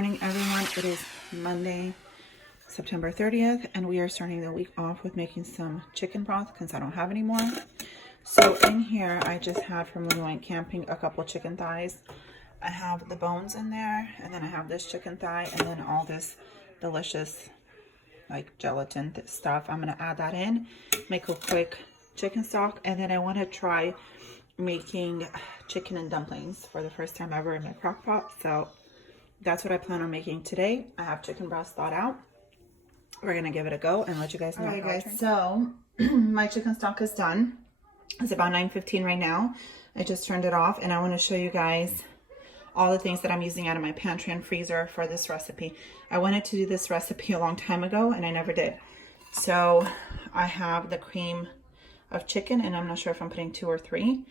morning, everyone. It is Monday, September 30th, and we are starting the week off with making some chicken broth because I don't have any more. So in here, I just had from when we went camping a couple chicken thighs. I have the bones in there, and then I have this chicken thigh, and then all this delicious like gelatin stuff. I'm gonna add that in, make a quick chicken stock, and then I want to try making chicken and dumplings for the first time ever in my crock pot. So that's what I plan on making today. I have chicken breast thawed out. We're gonna give it a go and let you guys know. All right, guys, so my chicken stock is done. It's about 9:15 right now. I just turned it off, and I want to show you guys all the things that I'm using out of my pantry and freezer for this recipe. I wanted to do this recipe a long time ago, and I never did. So I have the cream of chicken, and I'm not sure if I'm putting 2 or 3.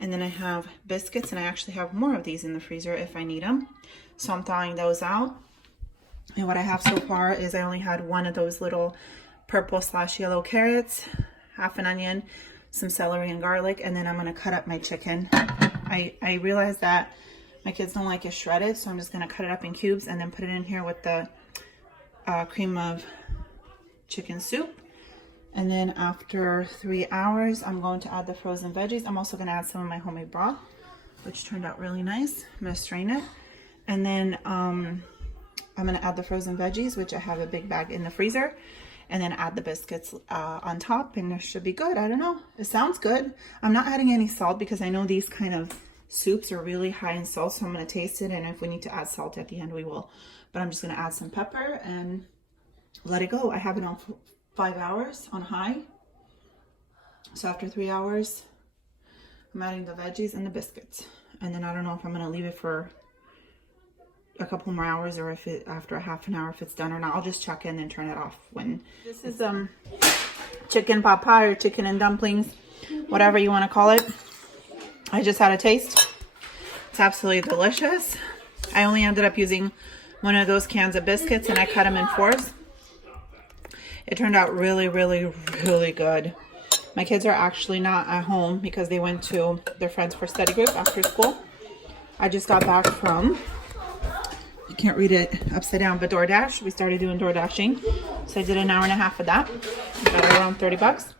And then I have biscuits, and I actually have more of these in the freezer if I need them. So I'm thawing those out. And what I have so far is I only had one of those little purple/yellow carrots, half an onion, some celery and garlic, and then I'm gonna cut up my chicken. I realized that my kids don't like it shredded, so I'm just gonna cut it up in cubes and then put it in here with the cream of chicken soup. And then after 3 hours, I'm going to add the frozen veggies. I'm also gonna add some of my homemade broth, which turned out really nice. I'm gonna strain it. And then I'm gonna add the frozen veggies, which I have a big bag in the freezer, and then add the biscuits on top, and it should be good. I don't know, it sounds good. I'm not adding any salt because I know these kind of soups are really high in salt, so I'm gonna taste it, and if we need to add salt at the end, we will. But I'm just gonna add some pepper and let it go. I have it on 5 hours on high. So after 3 hours, I'm adding the veggies and the biscuits. And then I don't know if I'm gonna leave it for a couple more hours or if it after a half an hour if it's done or not. I'll just check in and turn it off when this is chicken pot pie or chicken and dumplings, whatever you want to call it. I just had a taste. It's absolutely delicious. I only ended up using one of those cans of biscuits, and I cut them in 4s. It turned out really, really, really good. My kids are actually not at home because they went to their friends for study group after school. I just got back from, I can't read it upside down, but DoorDash. We started doing door dashing. So I did an hour and a half of that. Got around 30 bucks.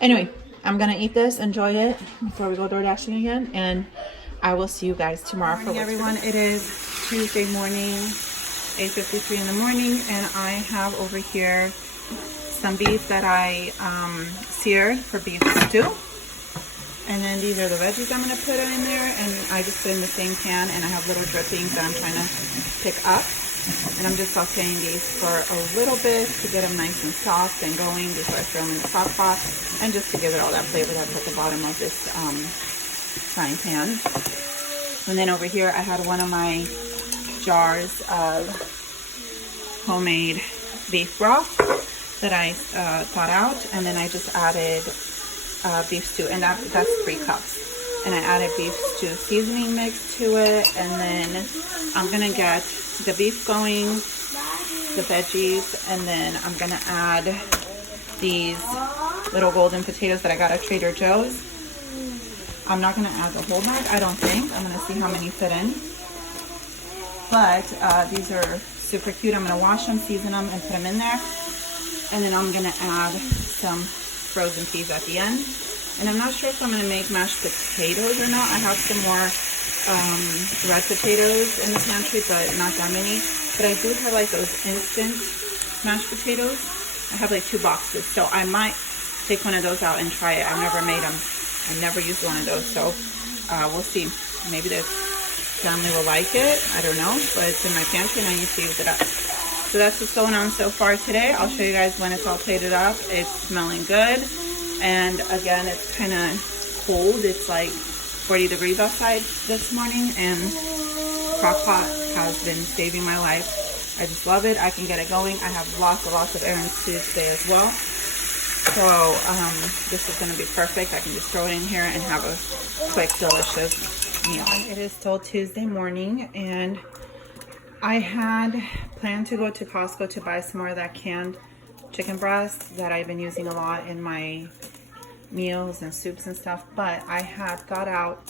Anyway, I'm going to eat this, enjoy it before we go door dashing again. And I will see you guys tomorrow. Good morning, everyone. It is Tuesday morning, 8:53 in the morning. And I have over here some beef that I seared for beef stew. And then these are the veggies I'm going to put in there, and I just put in the same pan, and I have little drippings that I'm trying to pick up. And I'm just sauteing these for a little bit to get them nice and soft and going before I throw them in the crock pot, and just to give it all that flavor that's at the bottom of this frying pan. And then over here I had one of my jars of homemade beef broth that I thawed out, and then I just added beef stew, and that's 3 cups. And I added beef stew seasoning mix to it, and then I'm gonna get the beef going, the veggies, and then I'm gonna add these little golden potatoes that I got at Trader Joe's. I'm not gonna add the whole bag, I don't think. I'm gonna see how many fit in. But these are super cute. I'm gonna wash them, season them, and put them in there. And then I'm gonna add some frozen peas at the end. And I'm not sure if I'm gonna make mashed potatoes or not. I have some more red potatoes in the pantry, but not that many. But I do have like those instant mashed potatoes. I have like 2 boxes, so I might take one of those out and try it. I've never made them. I've never used one of those, so we'll see. Maybe the family will like it. I don't know, but it's in my pantry and I need to use it up. So that's what's going on so far today. I'll show you guys when it's all plated up. It's smelling good. And again, it's kind of cold. It's like 40 degrees outside this morning, and Crock-Pot has been saving my life. I just love it. I can get it going. I have lots of errands to do today as well. So this is going to be perfect. I can just throw it in here and have a quick, delicious meal. It is still Tuesday morning, and I had planned to go to Costco to buy some more of that canned chicken breast that I've been using a lot in my meals and soups and stuff, but I had got out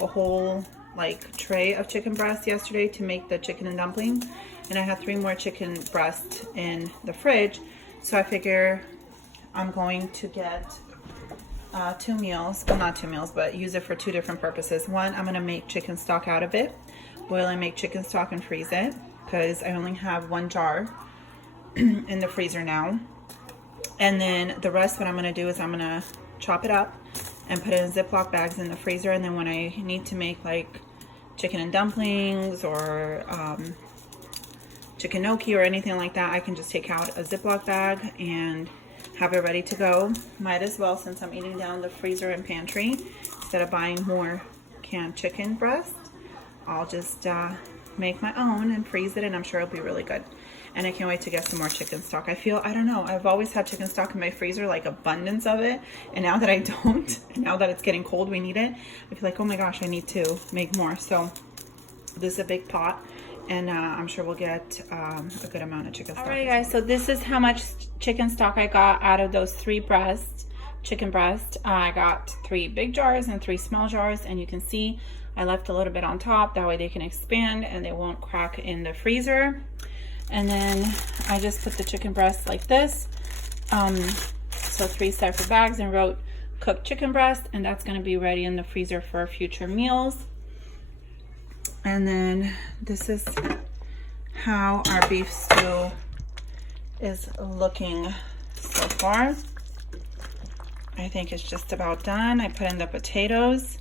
a whole like tray of chicken breast yesterday to make the chicken and dumpling, and I have 3 more chicken breasts in the fridge. So I figure I'm going to get 2 meals, well not 2 meals, but use it for 2 different purposes. One, I'm gonna make chicken stock out of it, boil and make chicken stock and freeze it, because I only have 1 jar in the freezer now. And then the rest, what I'm gonna do is I'm gonna chop it up and put it in Ziploc bags in the freezer, and then when I need to make like chicken and dumplings or chicken gnocchi or anything like that, I can just take out a Ziploc bag and have it ready to go. Might as well, since I'm eating down the freezer and pantry, instead of buying more canned chicken breast, I'll just make my own and freeze it, and I'm sure it'll be really good. And I can't wait to get some more chicken stock. I don't know, I've always had chicken stock in my freezer, like abundance of it, and now that I don't, and now that it's getting cold, we need it, I feel like, oh my gosh, I need to make more. So this is a big pot, and I'm sure we'll get a good amount of chicken stock. Alright guys, so this is how much chicken stock I got out of those 3 chicken breasts. I got 3 big jars and 3 small jars, and you can see I left a little bit on top, that way they can expand and they won't crack in the freezer. And then I just put the chicken breast like this, so 3 separate bags, and wrote cooked chicken breast, and that's going to be ready in the freezer for future meals. And then this is how our beef stew is looking so far. I think it's just about done. I put in the potatoes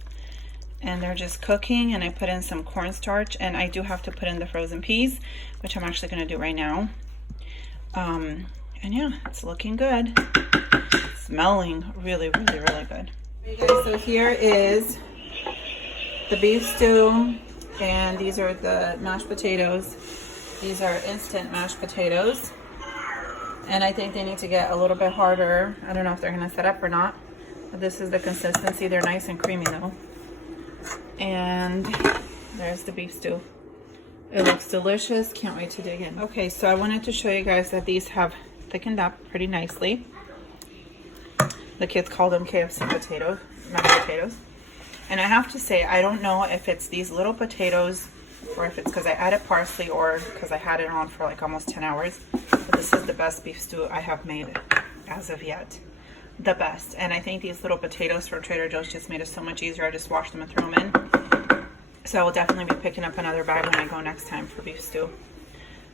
and they're just cooking, and I put in some cornstarch, and I do have to put in the frozen peas, which I'm actually going to do right now. And yeah, it's looking good. It's smelling really, really, really good. Okay guys, so here is the beef stew, and these are the mashed potatoes. These are instant mashed potatoes, and I think they need to get a little bit harder. I don't know if they're going to set up or not, but this is the consistency. They're nice and creamy though. And there's the beef stew. It looks delicious. Can't wait to dig in. Okay, so I wanted to show you guys that these have thickened up pretty nicely. The kids call them KFC potatoes, mashed potatoes. And I have to say, I don't know if it's these little potatoes or if it's because I added parsley or because I had it on for like almost 10 hours. But this is the best beef stew I have made as of yet. The best. And I think these little potatoes from Trader Joe's just made it so much easier. I just washed them and threw them in. So I will definitely be picking up another bag when I go next time for beef stew.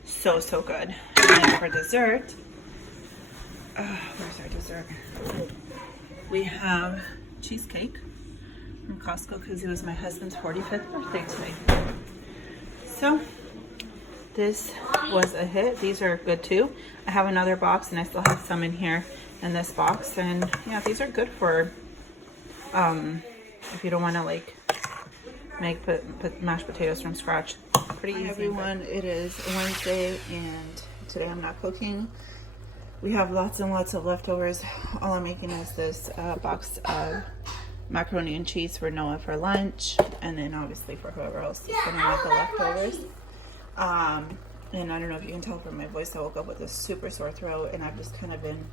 So, so good. And for dessert, where's our dessert? We have cheesecake from Costco because it was my husband's 45th birthday today. So this was a hit. These are good too. I have another box and I still have some in here in this box, and yeah, these are good for if you don't want to like make mashed potatoes from scratch. Pretty easy. Hi everyone, it is Wednesday and today I'm not cooking. We have lots and lots of leftovers. All I'm making is this box of macaroni and cheese for Noah for lunch, and then obviously for whoever else is gonna want the leftovers. And I don't know if you can tell from my voice, I woke up with a super sore throat, and I've just kind of been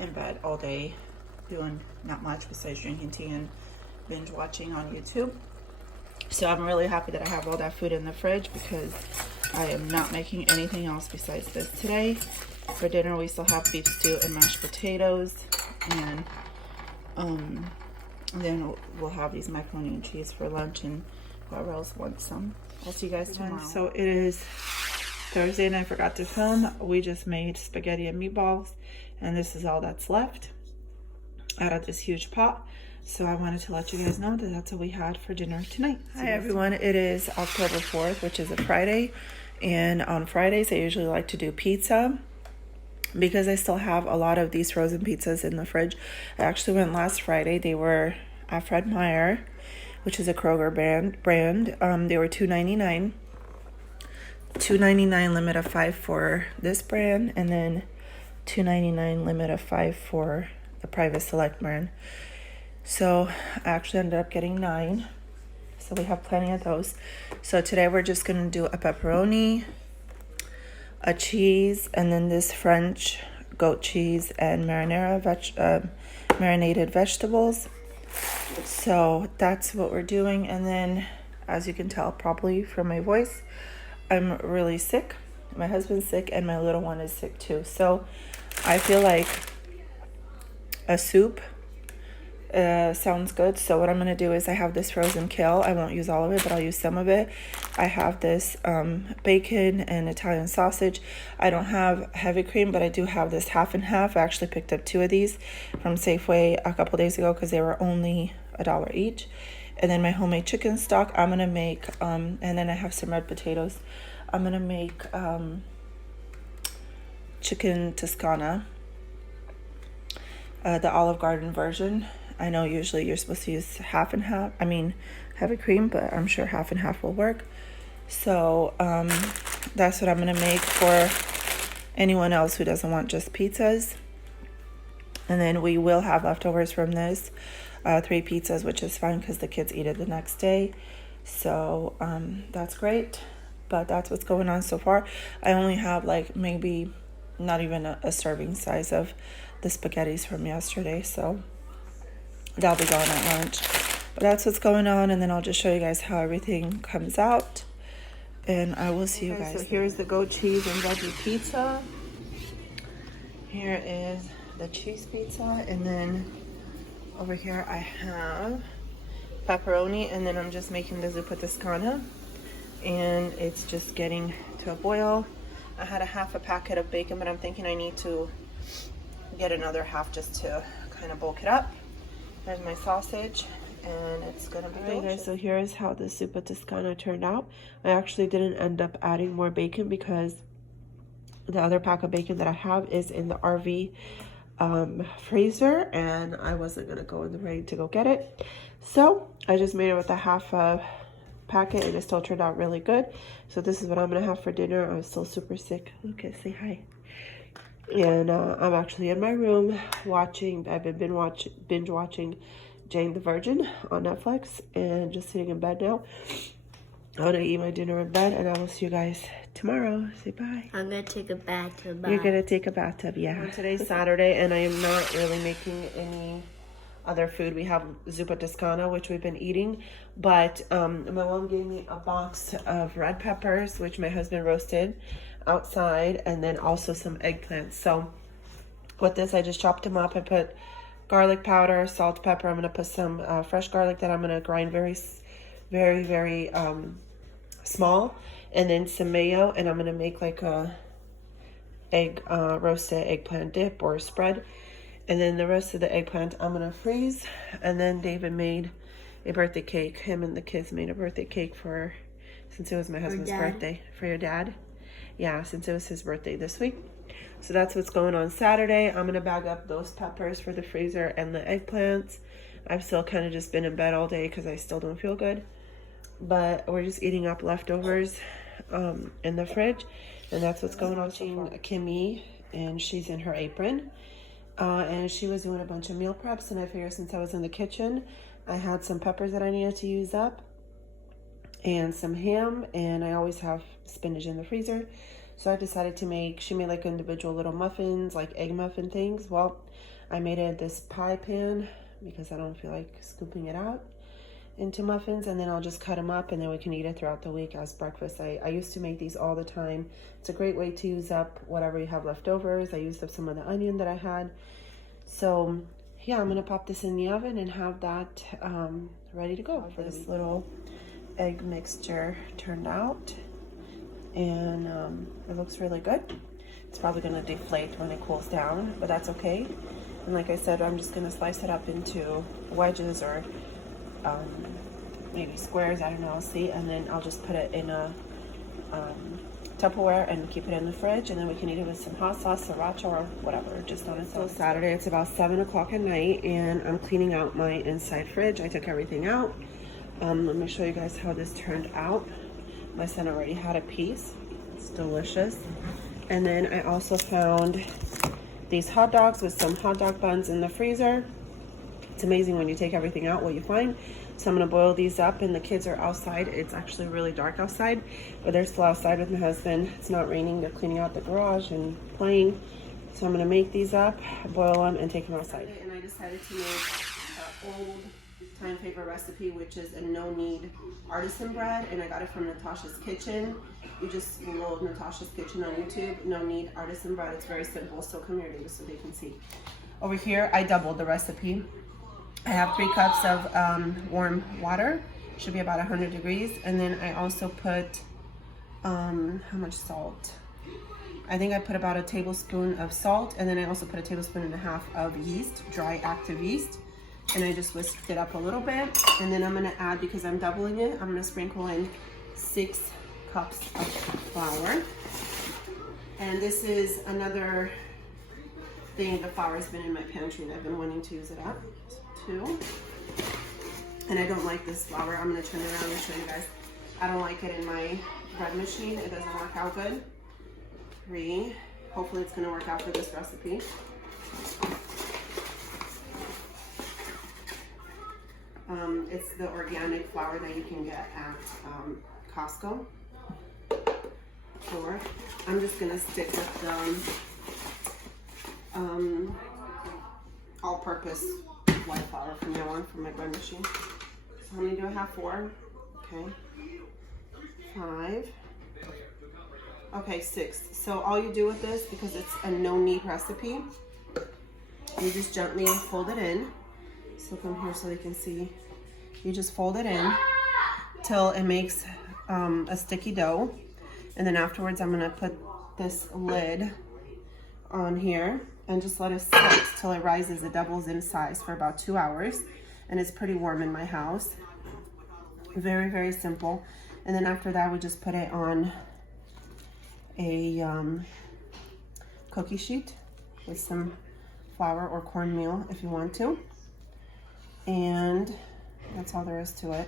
in bed all day doing not much besides drinking tea and binge watching on YouTube. So I'm really happy that I have all that food in the fridge because I am not making anything else besides this today. For dinner we still have beef stew and mashed potatoes, and then we'll have these macaroni and cheese for lunch, and whoever else wants some. I'll see you guys tomorrow. So it is Thursday and I forgot to film. We just made spaghetti and meatballs, and this is all that's left out of this huge pot. So I wanted to let you guys know that that's what we had for dinner tonight. Hi everyone, it is October 4th, which is a Friday, and on Fridays I usually like to do pizza because I still have a lot of these frozen pizzas in the fridge. I actually went last Friday. They were at Fred Meyer, which is a Kroger brand. They were $2.99. $2.99 limit of 5 for this brand, and then $2.99 limit of 5 for the Private Select brand. So I actually ended up getting 9. So we have plenty of those. So today we're just going to do a pepperoni, a cheese, and then this French goat cheese and marinated vegetables. So that's what we're doing. And then, as you can tell probably from my voice, I'm really sick. My husband's sick and my little one is sick too. So I feel like a soup sounds good. So what I'm gonna do is I have this frozen kale. I won't use all of it, but I'll use some of it. I have this bacon and Italian sausage. I don't have heavy cream, but I do have this half and half. I actually picked up 2 of these from Safeway a couple days ago because they were only $1 each. And then my homemade chicken stock I'm gonna make, and then I have some red potatoes. I'm gonna make chicken Toscana, the Olive Garden version. I know usually you're supposed to use half and half, heavy cream, but I'm sure half and half will work. So that's what I'm gonna make for anyone else who doesn't want just pizzas. And then we will have leftovers from this, 3 pizzas, which is fine because the kids eat it the next day. So that's great, but that's what's going on so far. I only have like maybe not even a serving size of the spaghettis from yesterday, so that'll be gone at lunch. But that's what's going on, and then I'll just show you guys how everything comes out, and I will see you guys. So here's the goat cheese and veggie pizza. Here is the cheese pizza, and then over here I have pepperoni, and then I'm just making the zuppa toscana, and it's just getting to a boil. I had a half a packet of bacon, but I'm thinking I need to get another half just to kind of bulk it up. There's my sausage, and it's gonna be delicious. Guys, so here is how the zuppa toscana turned out. I actually didn't end up adding more bacon because the other pack of bacon that I have is in the RV freezer, and I wasn't gonna go in the rain to go get it. So I just made it with a half a packet, and it still turned out really good. So this is what I'm gonna have for dinner. I'm still super sick. Lucas, say hi. And I'm actually in my room watching. I've been binge watching Jane the Virgin on Netflix, and just sitting in bed now. I'm gonna eat my dinner in bed, and I will see you guys tomorrow. Say bye. I'm gonna take a bathtub. You're gonna take a bathtub, yeah. Today's Saturday, and I am not really making any other food. We have zuppa toscana, which we've been eating, but my mom gave me a box of red peppers, which my husband roasted outside, and then also some eggplants. So with this, I just chopped them up. I put garlic powder, salt, pepper. I'm gonna put some fresh garlic that I'm gonna grind very small, and then some mayo, and I'm gonna make like a roasted eggplant dip or spread. And then the rest of the eggplant I'm gonna freeze. And then David made a birthday cake. Him and the kids made a birthday cake since it was my husband's birthday. For your dad? Yeah, since it was his birthday this week. So that's what's going on Saturday. I'm gonna bag up those peppers for the freezer and the eggplants. I've still kind of just been in bed all day because I still don't feel good. But we're just eating up leftovers in the fridge. And that's what's going on. Kimmy, and she's in her apron. And she was doing a bunch of meal preps, and I figured since I was in the kitchen, I had some peppers that I needed to use up and some ham, and I always have spinach in the freezer. So I decided to she made like individual little muffins, like egg muffin things. Well, I made it this pie pan because I don't feel like scooping it out into muffins, and then I'll just cut them up, and then we can eat it throughout the week as breakfast. I used to make these all the time. It's a great way to use up whatever you have leftovers. I used up some of the onion that I had. So yeah, I'm gonna pop this in the oven and have that ready to go. For this little egg mixture turned out, and it looks really good. It's probably gonna deflate when it cools down, but that's okay. And like I said, I'm just gonna slice it up into wedges or maybe squares, I don't know, I'll see. And then I'll just put it in a Tupperware and keep it in the fridge, and then we can eat it with some hot sauce, sriracha, or whatever, just on its own. Saturday, it's about 7 o'clock at night, and I'm cleaning out my inside fridge. I took everything out. Let me show you guys how this turned out. My son already had a piece. It's delicious. And then I also found these hot dogs with some hot dog buns in the freezer. It's amazing when you take everything out what you find. So I'm gonna boil these up, and the kids are outside. It's actually really dark outside, but they're still outside with my husband. It's not raining. They're cleaning out the garage and playing. So I'm gonna make these up, boil them, and take them outside. And I decided to make old time favorite recipe, which is a no-knead artisan bread, and I got it from Natasha's Kitchen. You just load Natasha's Kitchen on YouTube, no-knead artisan bread. It's very simple. So come here, David, so they can see. Over here, I doubled the recipe. I have 3 cups of warm water, should be about 100 degrees, and then I also put how much salt? I think I put about a tablespoon of salt, and then I also put a tablespoon and a half of yeast, dry active yeast, and I just whisked it up a little bit. And then I'm gonna add, because I'm doubling it, I'm gonna sprinkle in 6 cups of flour. And this is another thing, the flour has been in my pantry and I've been wanting to use it up too. And I don't like this flour. I'm gonna turn it around and show you guys. I don't like it in my bread machine. It doesn't work out good. 3. Hopefully it's gonna work out for this recipe. It's the organic flour that you can get at Costco. 4. I'm just gonna stick with the all-purpose white flour from now on for my bread machine. So how many do I have? 4. Okay. 5. Okay, 6. So all you do with this, because it's a no-knead recipe, you just gently fold it in. So come here so they can see. You just fold it in till it makes a sticky dough. And then afterwards, I'm gonna put this lid on here and just let it sit till it rises. It doubles in size for about 2 hours. And it's pretty warm in my house. Very, very simple. And then after that, we just put it on a cookie sheet with some flour or cornmeal if you want to. And that's all there is to it.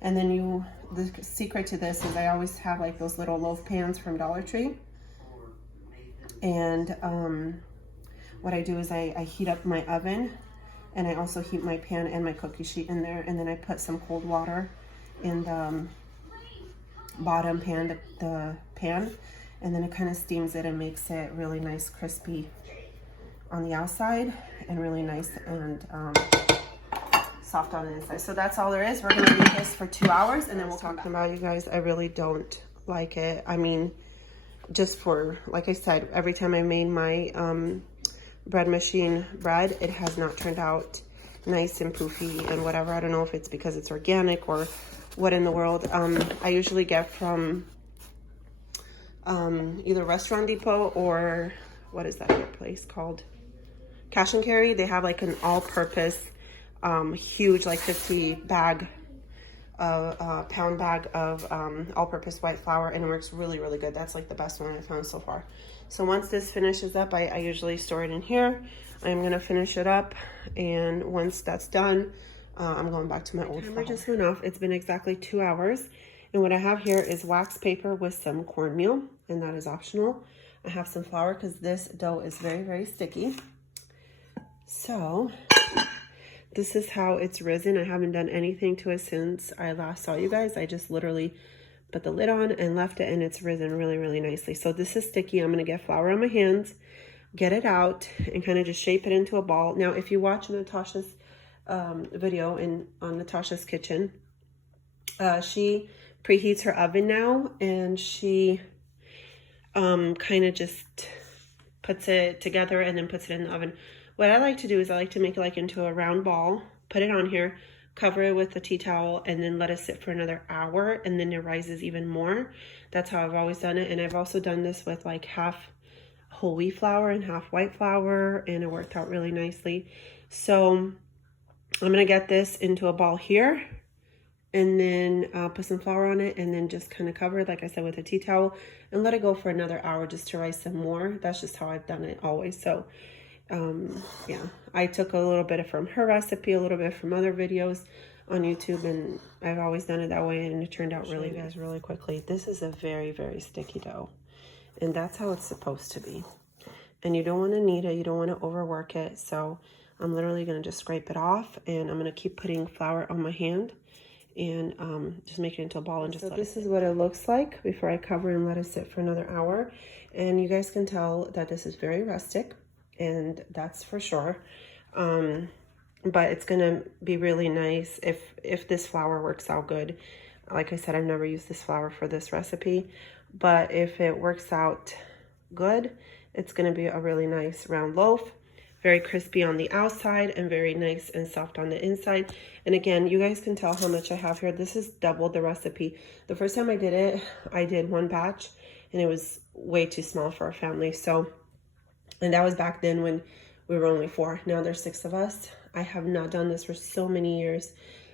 And then the secret to this is I always have like those little loaf pans from Dollar Tree. And what I do is I heat up my oven, and I also heat my pan and my cookie sheet in there. And then I put some cold water in the bottom pan, the pan, and then it kind of steams it and makes it really nice, crispy on the outside, and really nice and soft on the inside. So that's all there is. We're gonna leave this for 2 hours, and then we'll talk about, you guys. I really don't like it. I mean, just for, like I said, every time I made my bread machine bread, it has not turned out nice and poofy and whatever. I don't know if it's because it's organic or what in the world. I usually get from either Restaurant Depot or what is that other place called? Cash and Carry. They have like an all-purpose huge, like 50 bag, pound bag of all-purpose white flour, and it works really, really good. That's like the best one I've found so far. So once this finishes up, I usually store it in here. I'm gonna finish it up, and once that's done, I'm going back to my old flour. Just went off. It's been exactly 2 hours, and what I have here is wax paper with some cornmeal, and that is optional. I have some flour because this dough is very, very sticky. So this is how it's risen. I haven't done anything to it since I last saw you guys. I just literally put the lid on and left it, and it's risen really, really nicely. So this is sticky. I'm gonna get flour on my hands, get it out, and kind of just shape it into a ball. Now, if you watch Natasha's video on Natasha's Kitchen, she preheats her oven now, and she kind of just puts it together and then puts it in the oven. What I like to do is I like to make it like into a round ball, put it on here, cover it with a tea towel, and then let it sit for another hour, and then it rises even more. That's how I've always done it. And I've also done this with like half whole wheat flour and half white flour, and it worked out really nicely. So I'm gonna get this into a ball here, and then put some flour on it, and then just kind of cover it, like I said, with a tea towel, and let it go for another hour just to rise some more. That's just how I've done it always. So yeah, I took a little bit from her recipe, a little bit from other videos on YouTube, and I've always done it that way, and it turned out really good. Guys, really quickly, this is a very, very sticky dough, and that's how it's supposed to be. And you don't want to knead it, you don't want to overwork it. So I'm literally going to just scrape it off, and I'm going to keep putting flour on my hand, and just make it into a ball and just let it sit. This is what it looks like before I cover and let it sit for another hour. And you guys can tell that this is very rustic, and that's for sure. but it's gonna be really nice if this flour works out good. Like I said, I've never used this flour for this recipe, but if it works out good, it's gonna be a really nice round loaf, very crispy on the outside and very nice and soft on the inside. And again, you guys can tell how much I have here. This is double the recipe. The first time I did it, I did one batch and it was way too small for our family. So, and that was back then when we were only 4. Now there's 6 of us. I have not done this for so many years,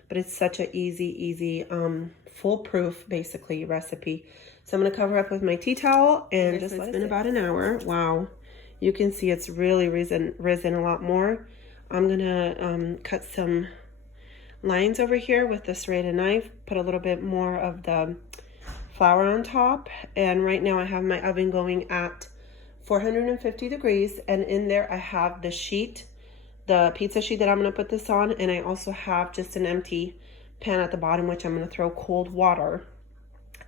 but it's such an easy, foolproof, basically, recipe. So I'm gonna cover up with my tea towel and just let it sit. It's been about an hour. Wow, you can see it's really risen a lot more. I'm gonna cut some lines over here with the serrated knife, put a little bit more of the flour on top, and right now I have my oven going at 450 degrees, and in there I have the sheet, the pizza sheet that I'm gonna put this on, and I also have just an empty pan at the bottom, which I'm gonna throw cold water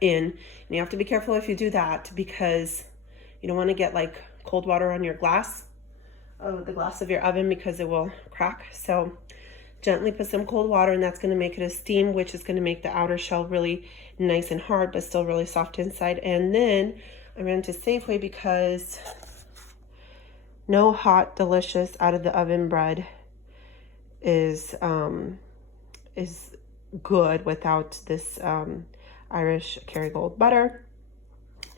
in. And you have to be careful if you do that, because you don't wanna get like cold water on your glass, the glass of your oven, because it will crack. So gently put some cold water, and that's gonna make it a steam, which is gonna make the outer shell really nice and hard, but still really soft inside. And then I ran to Safeway because no hot, delicious out of the oven bread is good without this Irish Kerrygold butter.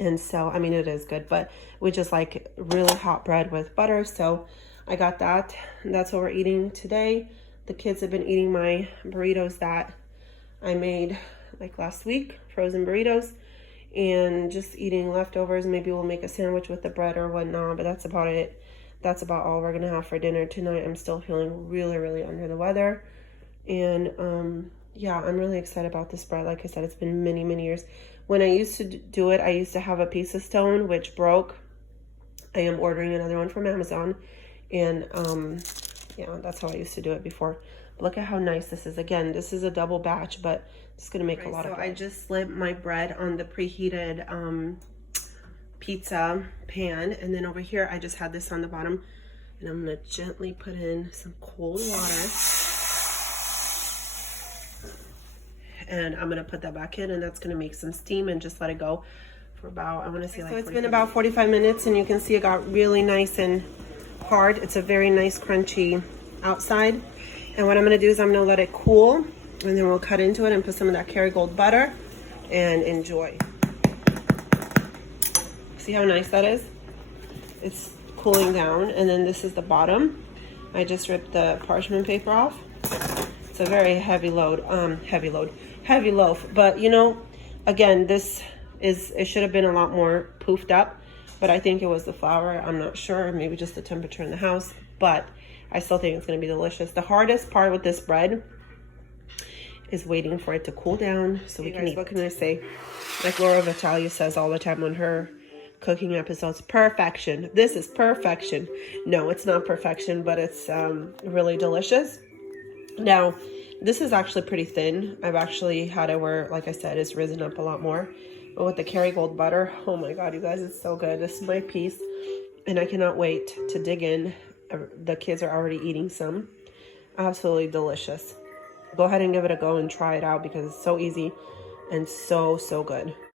And so, I mean, it is good, but we just like really hot bread with butter. So I got that. And that's what we're eating today. The kids have been eating my burritos that I made like last week, frozen burritos, and just eating leftovers. Maybe we'll make a sandwich with the bread or whatnot, but that's about it. That's about all we're gonna have for dinner tonight. I'm still feeling really under the weather. And yeah, I'm really excited about this bread. Like I said, it's been many years. When I used to do it, I used to have a pizza stone, which broke. I am ordering another one from Amazon. And yeah, that's how I used to do it before. But look at how nice this is. Again, this is a double batch, but it's gonna make a lot of bread. I just slid my bread on the preheated pizza pan, and then over here I just had this on the bottom, and I'm gonna gently put in some cold water, and I'm gonna put that back in, and that's gonna make some steam and just let it go for about, I want to say, like, so it's been about 45 minutes, and you can see it got really nice and hard. It's a very nice crunchy outside. And what I'm gonna do is I'm gonna let it cool, and then we'll cut into it and put some of that Kerrygold butter and enjoy. See how nice that is? It's cooling down. And then this is the bottom. I just ripped the parchment paper off. It's a very heavy loaf. But you know, again, it should have been a lot more poofed up, but I think it was the flour. I'm not sure, maybe just the temperature in the house, but I still think it's gonna be delicious. The hardest part with this bread is waiting for it to cool down so we can eat. What can I say? Like Laura Vitale says all the time on her cooking episodes, perfection. This is perfection. No, it's not perfection, but it's really delicious. Now, this is actually pretty thin. I've actually had it where, like I said, it's risen up a lot more. But with the Kerrygold butter, oh my God, you guys, it's so good. This is my piece, and I cannot wait to dig in. The kids are already eating some. Absolutely delicious. Go ahead and give it a go and try it out, because it's so easy and so good.